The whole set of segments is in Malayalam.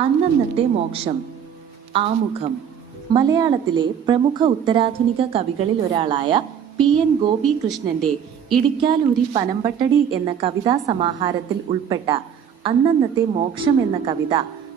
അന്നന്നത്തെ മോക്ഷം. ആമുഖം. മലയാളത്തിലെ പ്രമുഖ ഉത്തരാധുനിക കവികളിൽ ഒരാളായ പി എൻ ഗോപികൃഷ്ണന്റെ ഇടിക്കാലൂരി പനമ്പട്ടടി എന്ന കവിതാ സമാഹാരത്തിൽ ഉൾപ്പെട്ട അന്നന്നത്തെ മോക്ഷം എന്ന കവിത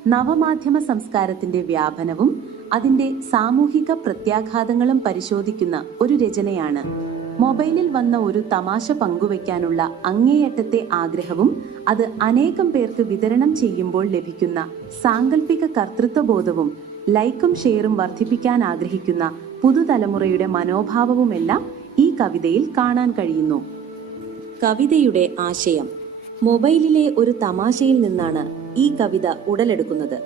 നവമാധ്യമ സംസ്കാരത്തിന്റെ വ്യാപനവും അതിന്റെ സാമൂഹിക പ്രത്യാഘാതങ്ങളും പരിശോധിക്കുന്ന ഒരു രചനയാണ് മൊബൈലിൽ വന്ന ഒരു തമാശ പങ്കുവയ്ക്കാനുള്ള അങ്ങേയറ്റത്തെ ആഗ്രഹവും അത് അനേകം പേർക്ക് വിതരണം ചെയ്യുമ്പോൾ ലഭിക്കുന്ന സാങ്കല്പിക കർത്തൃത്വബോധവും ലൈക്കും ഷെയറും വർദ്ധിപ്പിക്കാൻ ആഗ്രഹിക്കുന്ന പുതുതലമുറയുടെ മനോഭാവവുമെല്ലാം ഈ കവിതയിൽ കാണാൻ കഴിയുന്നു. കവിതയുടെ ആശയം. മൊബൈലിലെ ഒരു തമാശയിൽ നിന്നാണ് ഈ കവിത ഉടലെടുക്കുന്നത്.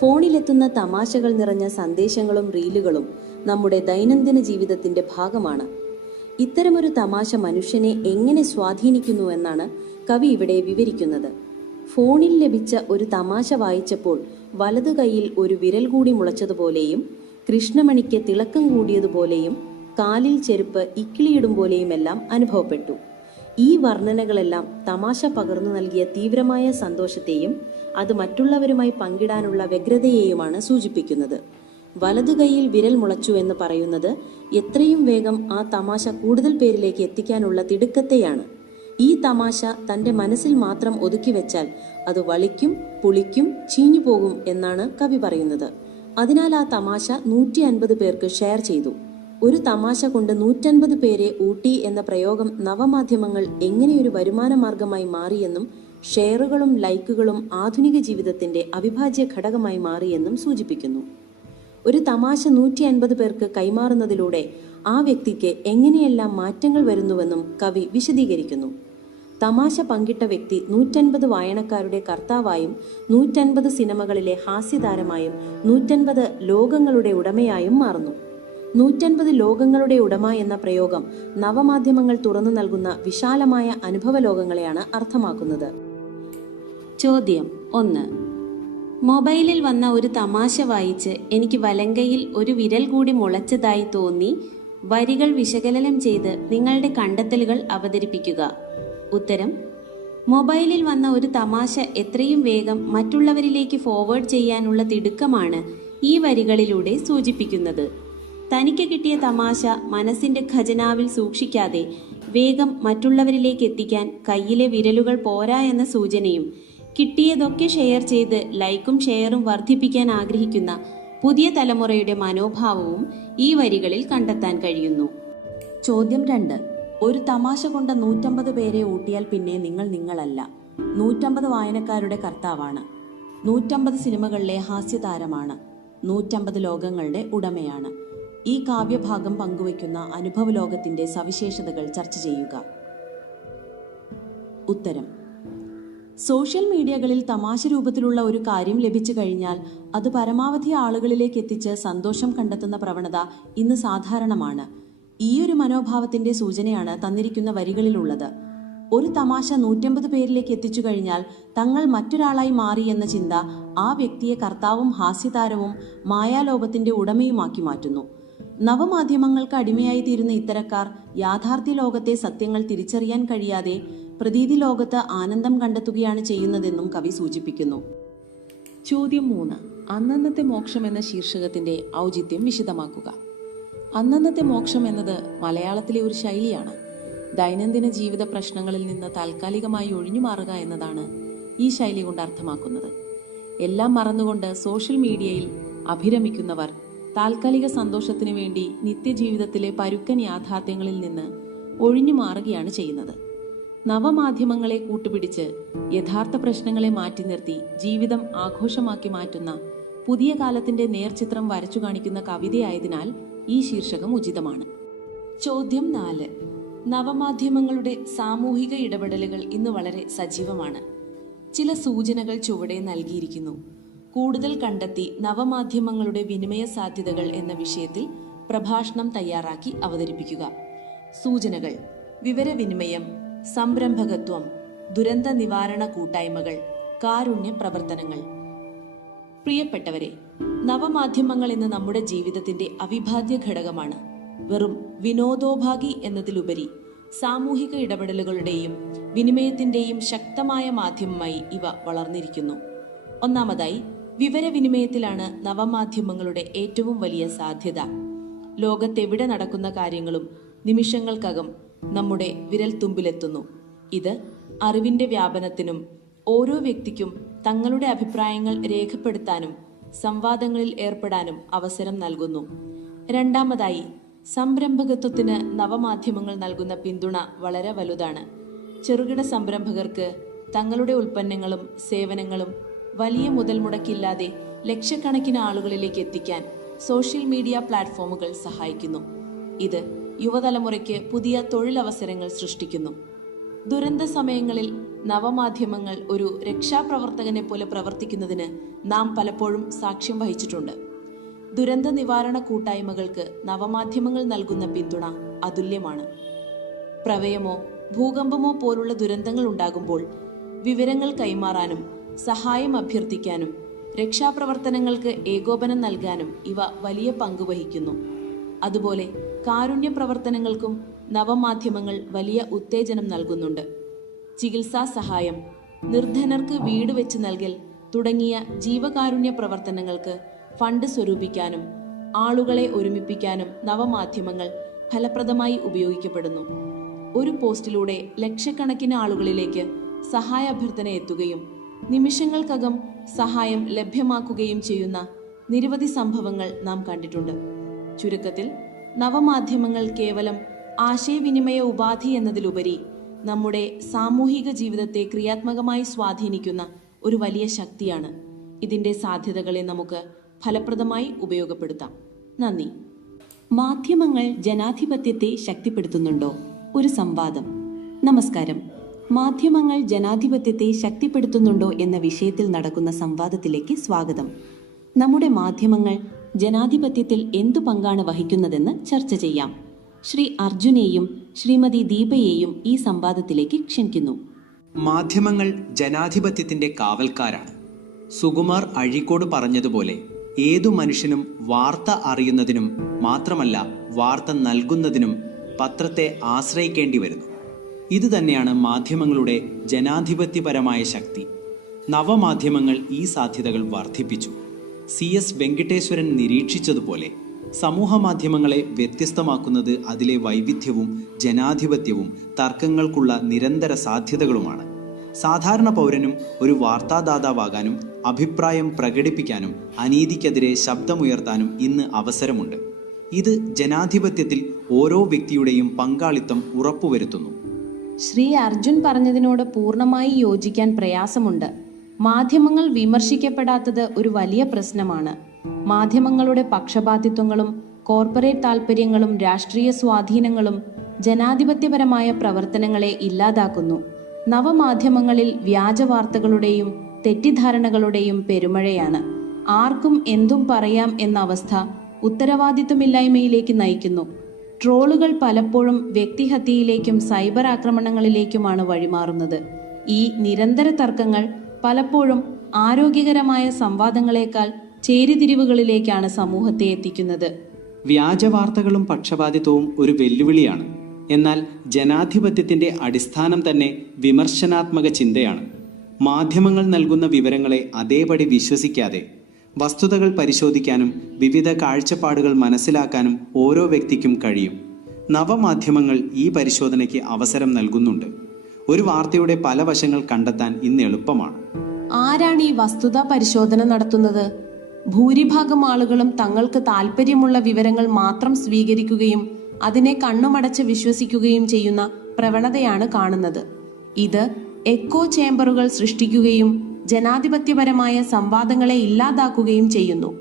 ഫോണിലെത്തുന്ന തമാശകൾ നിറഞ്ഞ സന്ദേശങ്ങളും റീലുകളും നമ്മുടെ ദൈനംദിന ജീവിതത്തിന്റെ ഭാഗമാണ്. ഇത്തരമൊരു തമാശ മനുഷ്യനെ എങ്ങനെ സ്വാധീനിക്കുന്നു എന്നാണ് കവി ഇവിടെ വിവരിക്കുന്നത്. ഫോണിൽ ലഭിച്ച ഒരു തമാശ വായിച്ചപ്പോൾ വലതു കൈയിൽ ഒരു വിരൽ കൂടി മുളച്ചതുപോലെയും കൃഷ്ണമണിക്ക് തിളക്കം കൂടിയതുപോലെയും കാലിൽ ചെരുപ്പ് ഇക്കിളിയിടും പോലെയുമെല്ലാം അനുഭവപ്പെട്ടു. ഈ വർണനകളെല്ലാം തമാശ പകർന്നു നൽകിയ തീവ്രമായ സന്തോഷത്തെയും അത് മറ്റുള്ളവരുമായി പങ്കിടാനുള്ള വ്യഗ്രതയെയുമാണ് സൂചിപ്പിക്കുന്നത്. വലതു കൈയിൽ വിരൽ മുളച്ചു എന്ന് പറയുന്നത് എത്രയും വേഗം ആ തമാശ കൂടുതൽ പേരിലേക്ക് എത്തിക്കാനുള്ള തിടുക്കത്തെയാണ്. ഈ തമാശ തന്റെ മനസ്സിൽ മാത്രം ഒതുക്കി വെച്ചാൽ അത് വളിക്കും പുളിക്കും ചീഞ്ഞു പോകും എന്നാണ് കവി പറയുന്നത്. അതിനാൽ ആ തമാശ നൂറ്റി അൻപത് പേർക്ക് ഷെയർ ചെയ്തു. ഒരു തമാശ കൊണ്ട് നൂറ്റൻപത് പേരെ ഊട്ടി എന്ന പ്രയോഗം നവമാധ്യമങ്ങൾ എങ്ങനെയൊരു വരുമാന മാർഗമായി മാറിയെന്നും ഷെയറുകളും ലൈക്കുകളും ആധുനിക ജീവിതത്തിന്റെ അവിഭാജ്യ ഘടകമായി മാറിയെന്നും സൂചിപ്പിക്കുന്നു. ഒരു തമാശ നൂറ്റി അൻപത് പേർക്ക് കൈമാറുന്നതിലൂടെ ആ വ്യക്തിക്ക് എങ്ങനെയെല്ലാം മാറ്റങ്ങൾ വരുന്നുവെന്നും കവി വിശദീകരിക്കുന്നു. തമാശ പങ്കിട്ട വ്യക്തി നൂറ്റൻപത് വായനക്കാരുടെ കർത്താവായും നൂറ്റൻപത് സിനിമകളിലെ ഹാസ്യതാരമായും നൂറ്റൻപത് ലോകങ്ങളുടെ ഉടമയായും മാറുന്നു. നൂറ്റൻപത് ലോകങ്ങളുടെ ഉടമ എന്ന പ്രയോഗം നവമാധ്യമങ്ങൾ തുറന്നു നൽകുന്ന വിശാലമായ അനുഭവ ലോകങ്ങളെയാണ് അർത്ഥമാക്കുന്നത്. ചോദ്യം ഒന്ന്. മൊബൈലിൽ വന്ന ഒരു തമാശ വായിച്ച് എനിക്ക് വലങ്കയിൽ ഒരു വിരൽ കൂടി മുളച്ചതായി തോന്നി. വരികൾ വിശകലനം ചെയ്ത് നിങ്ങളുടെ കണ്ടെത്തലുകൾ അവതരിപ്പിക്കുക. ഉത്തരം മൊബൈലിൽ വന്ന ഒരു തമാശ എത്രയും വേഗം മറ്റുള്ളവരിലേക്ക് ഫോർവേഡ് ചെയ്യാനുള്ള തിടുക്കമാണ് ഈ വരികളിലൂടെ സൂചിപ്പിക്കുന്നത്. തനിക്ക് കിട്ടിയ തമാശ മനസ്സിന്റെ ഖജനാവിൽ സൂക്ഷിക്കാതെ വേഗം മറ്റുള്ളവരിലേക്ക് എത്തിക്കാൻ കയ്യിലെ വിരലുകൾ പോരാ എന്ന സൂചനയും കിട്ടിയതൊക്കെ ഷെയർ ചെയ്ത് ലൈക്കും ഷെയറും വർദ്ധിപ്പിക്കാൻ ആഗ്രഹിക്കുന്ന പുതിയ തലമുറയുടെ മനോഭാവവും ഈ വരികളിൽ കണ്ടെത്താൻ കഴിയുന്നു. ചോദ്യം രണ്ട്. ഒരു തമാശ കൊണ്ട് നൂറ്റമ്പത് പേരെ ഊട്ടിയാൽ പിന്നെ നിങ്ങൾ നിങ്ങളല്ല. നൂറ്റമ്പത് വായനക്കാരുടെ കർത്താവാണ്. നൂറ്റമ്പത് സിനിമകളിലെ ഹാസ്യതാരമാണ്. നൂറ്റമ്പത് ലോകങ്ങളുടെ ഉടമയാണ്. ഈ കാവ്യഭാഗം പങ്കുവയ്ക്കുന്ന അനുഭവ ലോകത്തിന്റെ സവിശേഷതകൾ ചർച്ച ചെയ്യുക. ഉത്തരം. സോഷ്യൽ മീഡിയകളിൽ തമാശ രൂപത്തിലുള്ള ഒരു കാര്യം ലഭിച്ചു കഴിഞ്ഞാൽ അത് പരമാവധി ആളുകളിലേക്ക് എത്തിച്ച് സന്തോഷം കണ്ടെത്തുന്ന പ്രവണത ഇന്ന് സാധാരണമാണ്. ഈയൊരു മനോഭാവത്തിന്റെ സൂചനയാണ് തന്നിരിക്കുന്ന വരികളിലുള്ളത്. ഒരു തമാശ നൂറ്റമ്പത് പേരിലേക്ക് എത്തിച്ചു കഴിഞ്ഞാൽ തങ്ങൾ മറ്റൊരാളായി മാറി എന്ന ചിന്ത ആ വ്യക്തിയെ കർത്താവും ഹാസ്യതാരവും മായാലോകത്തിന്റെ ഉടമയുമാക്കി മാറ്റുന്നു. നവമാധ്യമങ്ങൾക്ക് അടിമയായി തീരുന്ന ഇത്തരക്കാർ യാഥാർത്ഥ്യ ലോകത്തെ സത്യങ്ങൾ തിരിച്ചറിയാൻ കഴിയാതെ പ്രതീതി ലോകത്ത് ആനന്ദം കണ്ടെത്തുകയാണ് ചെയ്യുന്നതെന്നും കവി സൂചിപ്പിക്കുന്നു. ചോദ്യം മൂന്ന്. അന്നന്നത്തെ മോക്ഷം എന്ന ശീർഷകത്തിന്റെ ഔചിത്യം വിശദമാക്കുക. അന്നന്നത്തെ മോക്ഷം എന്നത് മലയാളത്തിലെ ഒരു ശൈലിയാണ്. ദൈനംദിന ജീവിത പ്രശ്നങ്ങളിൽ നിന്ന് താൽക്കാലികമായി ഒഴിഞ്ഞു മാറുക എന്നതാണ് ഈ ശൈലി കൊണ്ട് അർത്ഥമാക്കുന്നത്. എല്ലാം മറന്നുകൊണ്ട് സോഷ്യൽ മീഡിയയിൽ അഭിരമിക്കുന്നവർ താൽക്കാലിക സന്തോഷത്തിനു വേണ്ടി നിത്യജീവിതത്തിലെ പരുക്കൻ യാഥാർത്ഥ്യങ്ങളിൽ നിന്ന് ഒഴിഞ്ഞു മാറുകയാണ് ചെയ്യുന്നത്. നവമാധ്യമങ്ങളെ കൂട്ടുപിടിച്ച് യഥാർത്ഥ പ്രശ്നങ്ങളെ മാറ്റി നിർത്തി ജീവിതം ആഘോഷമാക്കി മാറ്റുന്ന പുതിയ കാലത്തിന്റെ നേർചിത്രം വരച്ചു കാണിക്കുന്ന കവിതയായതിനാൽ ഈ ശീർഷകം ഉചിതമാണ്. ചോദ്യം നാല്. നവമാധ്യമങ്ങളുടെ സാമൂഹിക ഇടപെടലുകൾ ഇന്ന് വളരെ സജീവമാണ്. ചില സൂചനകൾ ചുവടെ നൽകിയിരിക്കുന്നു. കൂടുതൽ കണ്ടെത്തി നവമാധ്യമങ്ങളുടെ വിനിമയ സാധ്യതകൾ എന്ന വിഷയത്തിൽ പ്രഭാഷണം തയ്യാറാക്കി അവതരിപ്പിക്കുക. സൂചനകൾ. വിവരവിനിമയം. സംരംഭകത്വം ദുരന്ത നിവാരണ കൂട്ടായ്മകൾ കാരുണ്യ പ്രവർത്തനങ്ങൾ. പ്രിയപ്പെട്ടവരെ നവമാധ്യമങ്ങൾ ഇന്ന് നമ്മുടെ ജീവിതത്തിന്റെ അവിഭാജ്യ ഘടകമാണ്. വെറും വിനോദോഭാഗി എന്നതിലുപരി സാമൂഹിക ഇടപെടലുകളുടെയും വിനിമയത്തിന്റെയും ശക്തമായ മാധ്യമമായി ഇവ വളർന്നിരിക്കുന്നു. ഒന്നാമതായി വിവരവിനിമയത്തിലാണ് നവമാധ്യമങ്ങളുടെ ഏറ്റവും വലിയ സാധ്യത. ലോകത്തെവിടെ നടക്കുന്ന കാര്യങ്ങളും നിമിഷങ്ങൾക്കകം നമ്മുടെ വിരൽത്തുമ്പിലെത്തുന്നു. ഇത് അറിവിന്റെ വ്യാപനത്തിനും ഓരോ വ്യക്തിക്കും തങ്ങളുടെ അഭിപ്രായങ്ങൾ രേഖപ്പെടുത്താനും സംവാദങ്ങളിൽ ഏർപ്പെടാനും അവസരം നൽകുന്നു. രണ്ടാമതായി സംരംഭകത്വത്തിന് നവമാധ്യമങ്ങൾ നൽകുന്ന പിന്തുണ വളരെ വലുതാണ്. ചെറുകിട സംരംഭകർക്ക് തങ്ങളുടെ ഉൽപ്പന്നങ്ങളും സേവനങ്ങളും വലിയ മുതൽ മുടക്കില്ലാതെ ലക്ഷക്കണക്കിന് ആളുകളിലേക്ക് എത്തിക്കാൻ സോഷ്യൽ മീഡിയ പ്ലാറ്റ്ഫോമുകൾ സഹായിക്കുന്നു. ഇത് യുവതലമുറയ്ക്ക് പുതിയ തൊഴിലവസരങ്ങൾ സൃഷ്ടിക്കുന്നു. ദുരന്ത സമയങ്ങളിൽ നവമാധ്യമങ്ങൾ ഒരു രക്ഷാപ്രവർത്തകനെ പോലെ പ്രവർത്തിക്കുന്നതിന് നാം പലപ്പോഴും സാക്ഷ്യം വഹിച്ചിട്ടുണ്ട്. ദുരന്ത നിവാരണ കൂട്ടായ്മകൾക്ക് നവമാധ്യമങ്ങൾ നൽകുന്ന പിന്തുണ അതുല്യമാണ്. പ്രവയമോ ഭൂകമ്പമോ പോലുള്ള ദുരന്തങ്ങൾ ഉണ്ടാകുമ്പോൾ വിവരങ്ങൾ കൈമാറാനും സഹായം അഭ്യർത്ഥിക്കാനും രക്ഷാപ്രവർത്തനങ്ങൾക്ക് ഏകോപനം നൽകാനും ഇവ വലിയ പങ്ക് വഹിക്കുന്നു. അതുപോലെ കാരുണ്യ പ്രവർത്തനങ്ങൾക്കും നവമാധ്യമങ്ങൾ വലിയ ഉത്തേജനം നൽകുന്നുണ്ട്. ചികിത്സാ സഹായം നിർധനർക്ക് വീട് വെച്ച് നൽകൽ തുടങ്ങിയ ജീവകാരുണ്യ പ്രവർത്തനങ്ങൾക്ക് ഫണ്ട് സ്വരൂപിക്കാനും ആളുകളെ ഒരുമിപ്പിക്കാനും നവമാധ്യമങ്ങൾ ഫലപ്രദമായി ഉപയോഗിക്കപ്പെടുന്നു. ഒരു പോസ്റ്റിലൂടെ ലക്ഷക്കണക്കിന് ആളുകളിലേക്ക് സഹായ അഭ്യർത്ഥന എത്തുകയും നിമിഷങ്ങൾക്കകം സഹായം ലഭ്യമാക്കുകയും ചെയ്യുന്ന നിരവധി സംഭവങ്ങൾ നാം കണ്ടിട്ടുണ്ട്. ചുരുക്കത്തിൽ നവമാധ്യമങ്ങൾ കേവലം ആശയവിനിമയ ഉപാധി എന്നതിലുപരി നമ്മുടെ സാമൂഹിക ജീവിതത്തെ ക്രിയാത്മകമായി സ്വാധീനിക്കുന്ന ഒരു വലിയ ശക്തിയാണ്. ഇതിന്റെ സാധ്യതകളെ നമുക്ക് ഫലപ്രദമായി ഉപയോഗപ്പെടുത്താം. നന്ദി. മാധ്യമങ്ങൾ ജനാധിപത്യത്തെ ശക്തിപ്പെടുത്തുന്നുണ്ടോ? ഒരു സംവാദം. നമസ്കാരം. മാധ്യമങ്ങൾ ജനാധിപത്യത്തെ ശക്തിപ്പെടുത്തുന്നുണ്ടോ എന്ന വിഷയത്തിൽ നടക്കുന്ന സംവാദത്തിലേക്ക് സ്വാഗതം. നമ്മുടെ മാധ്യമങ്ങൾ ജനാധിപത്യത്തിൽ എന്തു പങ്കാണ് വഹിക്കുന്നതെന്ന് ചർച്ച ചെയ്യാം. ശ്രീ അർജുനെയും ശ്രീമതി ദീപയെയും ഈ സംവാദത്തിലേക്ക് ക്ഷണിക്കുന്നു. മാധ്യമങ്ങൾ ജനാധിപത്യത്തിന്റെ കാവൽക്കാരാണ്. സുകുമാർ അഴീക്കോട് പറഞ്ഞതുപോലെ ഏതു മനുഷ്യനും വാർത്ത അറിയുന്നതിനും മാത്രമല്ല വാർത്ത നൽകുന്നതിനും പത്രത്തെ ആശ്രയിക്കേണ്ടി വരുന്നു. ഇത് തന്നെയാണ് മാധ്യമങ്ങളുടെ ജനാധിപത്യപരമായ ശക്തി. നവമാധ്യമങ്ങൾ ഈ സാധ്യതകൾ വർദ്ധിപ്പിച്ചു. സി എസ് വെങ്കടേശ്വരൻ നിരീക്ഷിച്ചതുപോലെ സമൂഹ മാധ്യമങ്ങളെ വ്യത്യസ്തമാക്കുന്നത് അതിലെ വൈവിധ്യവും ജനാധിപത്യവും തർക്കങ്ങൾക്കുള്ള നിരന്തര സാധ്യതകളുമാണ്. സാധാരണ പൗരനും ഒരു വാർത്താദാതാവാകാനും അഭിപ്രായം പ്രകടിപ്പിക്കാനും അനീതിക്കെതിരെ ശബ്ദമുയർത്താനും ഇന്ന് അവസരമുണ്ട്. ഇത് ജനാധിപത്യത്തിൽ ഓരോ വ്യക്തിയുടെയും പങ്കാളിത്തം ഉറപ്പുവരുത്തുന്നു. ശ്രീ അർജുൻ പറഞ്ഞതിനോട് പൂർണമായി യോജിക്കാൻ പ്രയാസമുണ്ട്. മാധ്യമങ്ങൾ വിമർശിക്കപ്പെടാത്തത് ഒരു വലിയ പ്രശ്നമാണ്. മാധ്യമങ്ങളുടെ പക്ഷപാതിത്വങ്ങളും കോർപ്പറേറ്റ് താൽപ്പര്യങ്ങളും രാഷ്ട്രീയ സ്വാധീനങ്ങളും ജനാധിപത്യപരമായ പ്രവർത്തനങ്ങളെ ഇല്ലാതാക്കുന്നു. നവമാധ്യമങ്ങളിൽ വ്യാജ വാർത്തകളുടെയും തെറ്റിദ്ധാരണകളുടെയും പെരുമഴയാണ്. ആർക്കും എന്തും പറയാം എന്ന അവസ്ഥ ഉത്തരവാദിത്വമില്ലായ്മയിലേക്ക് നയിക്കുന്നു. ട്രോളുകൾ പലപ്പോഴും വ്യക്തിഹത്യയിലേക്കും സൈബർ ആക്രമണങ്ങളിലേക്കുമാണ് വഴിമാറുന്നത്. ഈ നിരന്തര തർക്കങ്ങൾ പലപ്പോഴും ആരോഗ്യകരമായ സംവാദങ്ങളെക്കാൾ ചേരിതിരിവുകളിലേക്കാണ് സമൂഹത്തെ എത്തിക്കുന്നത്. വ്യാജവാർത്തകളും പക്ഷപാതിത്വവും ഒരു വെല്ലുവിളിയാണ്. എന്നാൽ ജനാധിപത്യത്തിന്റെ അടിസ്ഥാനം തന്നെ വിമർശനാത്മക ചിന്തയാണ്. മാധ്യമങ്ങൾ നൽകുന്ന വിവരങ്ങളെ അതേപടി വിശ്വസിക്കാതെ വസ്തുതകൾ പരിശോധിക്കാനും വിവിധ കാഴ്ചപ്പാടുകൾ മനസ്സിലാക്കാനും ഓരോ വ്യക്തിക്കും കഴിയും. നവമാധ്യമങ്ങൾ ഈ പരിശോധനയ്ക്ക് അവസരം നൽകുന്നുണ്ട്. ഒരു വാർത്തയുടെ പല വശങ്ങൾ കണ്ടെത്താൻ ഇന്ന് എളുപ്പമാണ്. ആരാണ് ഈ വസ്തുതാ പരിശോധന നടത്തുന്നത്? ഭൂരിഭാഗം ആളുകളും തങ്ങൾക്ക് താല്പര്യമുള്ള വിവരങ്ങൾ മാത്രം സ്വീകരിക്കുകയും അതിനെ കണ്ണുമടച്ച് വിശ്വസിക്കുകയും ചെയ്യുന്ന പ്രവണതയാണ് കാണുന്നത്. ഇത് എക്കോ ചേംബറുകൾ സൃഷ്ടിക്കുകയും ജനാധിപത്യപരമായ സംവാദങ്ങളെ ഇല്ലാതാക്കുകയും ചെയ്യുന്നു.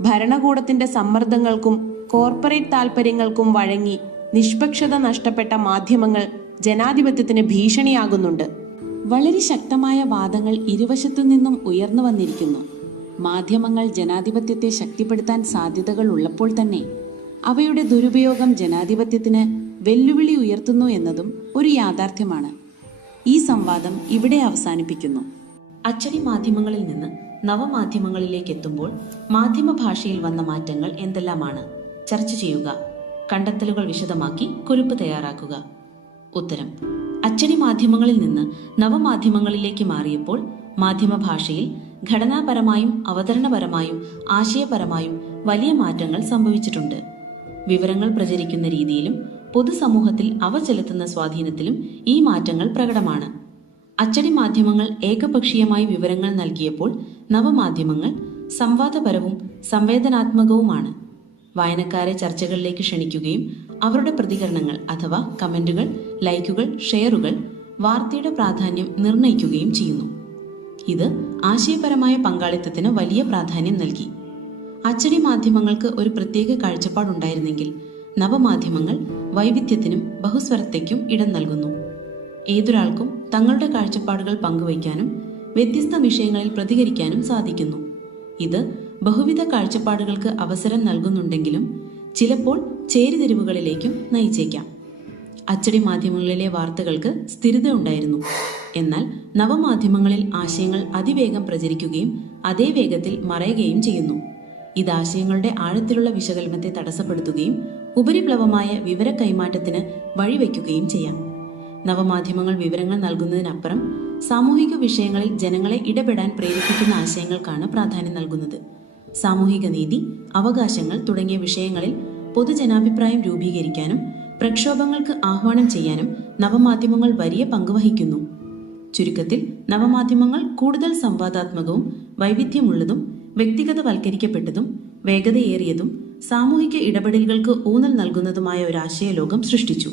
ഭരണകൂടത്തിന്റെ സമ്മർദ്ദങ്ങൾക്കും കോർപ്പറേറ്റ് താൽപ്പര്യങ്ങൾക്കും വഴങ്ങി നിഷ്പക്ഷത നഷ്ടപ്പെട്ട മാധ്യമങ്ങൾ ജനാധിപത്യത്തിന് ഭീഷണിയാകുന്നുണ്ട്. വളരെ ശക്തമായ വാദങ്ങൾ ഇരുവശത്തു നിന്നും ഉയർന്നു വന്നിരിക്കുന്നു. മാധ്യമങ്ങൾ ജനാധിപത്യത്തെ ശക്തിപ്പെടുത്താൻ സാധ്യതകൾ ഉള്ളപ്പോൾ തന്നെ അവയുടെ ദുരുപയോഗം ജനാധിപത്യത്തിന് വെല്ലുവിളി ഉയർത്തുന്നു എന്നതും ഒരു യാഥാർത്ഥ്യമാണ്. ഈ സംവാദം ഇവിടെ അവസാനിപ്പിക്കുന്നു. അച്ചടി മാധ്യമങ്ങളിൽ നിന്ന് നവമാധ്യമങ്ങളിലേക്ക് എത്തുമ്പോൾ മാധ്യമ ഭാഷയിൽ വന്ന മാറ്റങ്ങൾ എന്തെല്ലാമാണ്? ചർച്ച ചെയ്യുക. കണ്ടെത്തലുകൾ വിശദമാക്കി കുറിപ്പ് തയ്യാറാക്കുക. ഉത്തരം. അച്ചടി മാധ്യമങ്ങളിൽ നിന്ന് നവമാധ്യമങ്ങളിലേക്ക് മാറിയപ്പോൾ മാധ്യമ ഭാഷയിൽ ഘടനാപരമായും അവതരണപരമായും ആശയപരമായും വലിയ മാറ്റങ്ങൾ സംഭവിച്ചിട്ടുണ്ട്. വിവരങ്ങൾ പ്രചരിക്കുന്ന രീതിയിലും പൊതുസമൂഹത്തിൽ അവ ചെലുത്തുന്ന സ്വാധീനത്തിലും ഈ മാറ്റങ്ങൾ പ്രകടമാണ്. അച്ചടി മാധ്യമങ്ങൾ ഏകപക്ഷീയമായി വിവരങ്ങൾ നൽകിയപ്പോൾ നവമാധ്യമങ്ങൾ സംവാദപരവും സംവേദനാത്മകവുമാണ്. വായനക്കാരെ ചർച്ചകളിലേക്ക് ക്ഷണിക്കുകയും അവരുടെ പ്രതികരണങ്ങൾ അഥവാ കമന്റുകൾ ലൈക്കുകൾ ഷെയറുകൾ വാർത്തയുടെ പ്രാധാന്യം നിർണയിക്കുകയും ചെയ്യുന്നു. ഇത് ആശയപരമായ പങ്കാളിത്തത്തിന് വലിയ പ്രാധാന്യം നൽകി. അച്ചടി മാധ്യമങ്ങൾക്ക് ഒരു പ്രത്യേക കാഴ്ചപ്പാടുണ്ടായിരുന്നെങ്കിൽ നവമാധ്യമങ്ങൾ വൈവിധ്യത്തിനും ബഹുസ്വരത്തേക്കും ഇടം നൽകുന്നു. ഏതൊരാൾക്കും തങ്ങളുടെ കാഴ്ചപ്പാടുകൾ പങ്കുവയ്ക്കാനും വ്യത്യസ്ത വിഷയങ്ങളിൽ പ്രതികരിക്കാനും സാധിക്കുന്നു. ഇത് ബഹുവിധ കാഴ്ചപ്പാടുകൾക്ക് അവസരം നൽകുന്നുണ്ടെങ്കിലും ചിലപ്പോൾ ചേരിതിരിവുകളിലേക്കും നയിച്ചേക്കാം. അച്ചടി മാധ്യമങ്ങളിലെ വാർത്തകൾക്ക് സ്ഥിരത ഉണ്ടായിരുന്നു. എന്നാൽ നവമാധ്യമങ്ങളിൽ ആശയങ്ങൾ അതിവേഗം പ്രചരിക്കുകയും അതേ വേഗത്തിൽ മറയുകയും ചെയ്യുന്നു. ഇത് ആശയങ്ങളുടെ ആഴത്തിലുള്ള വിശകലനത്തെ തടസ്സപ്പെടുത്തുകയും ഉപരിപ്ലവമായ വിവര കൈമാറ്റത്തിന് വഴിവെക്കുകയും ചെയ്യാം. നവമാധ്യമങ്ങൾ വിവരങ്ങൾ നൽകുന്നതിനപ്പുറം സാമൂഹിക വിഷയങ്ങളിൽ ജനങ്ങളെ ഇടപെടാൻ പ്രേരിപ്പിക്കുന്ന ആശയങ്ങൾക്കാണ് പ്രാധാന്യം നൽകുന്നത്. സാമൂഹിക നീതി അവകാശങ്ങൾ തുടങ്ങിയ വിഷയങ്ങളിൽ പൊതുജനാഭിപ്രായം രൂപീകരിക്കാനും പ്രക്ഷോഭങ്ങൾക്ക് ആഹ്വാനം ചെയ്യാനും നവമാധ്യമങ്ങൾ വലിയ പങ്കുവഹിക്കുന്നു. ചുരുക്കത്തിൽ നവമാധ്യമങ്ങൾ കൂടുതൽ സംവാദാത്മകവും വൈവിധ്യമുള്ളതും വ്യക്തിഗതവൽക്കരിക്കപ്പെട്ടതും വേഗതയേറിയതും സാമൂഹിക ഇടപെടലുകൾക്ക് ഊന്നൽ നൽകുന്നതുമായ ഒരു ആശയലോകം സൃഷ്ടിച്ചു.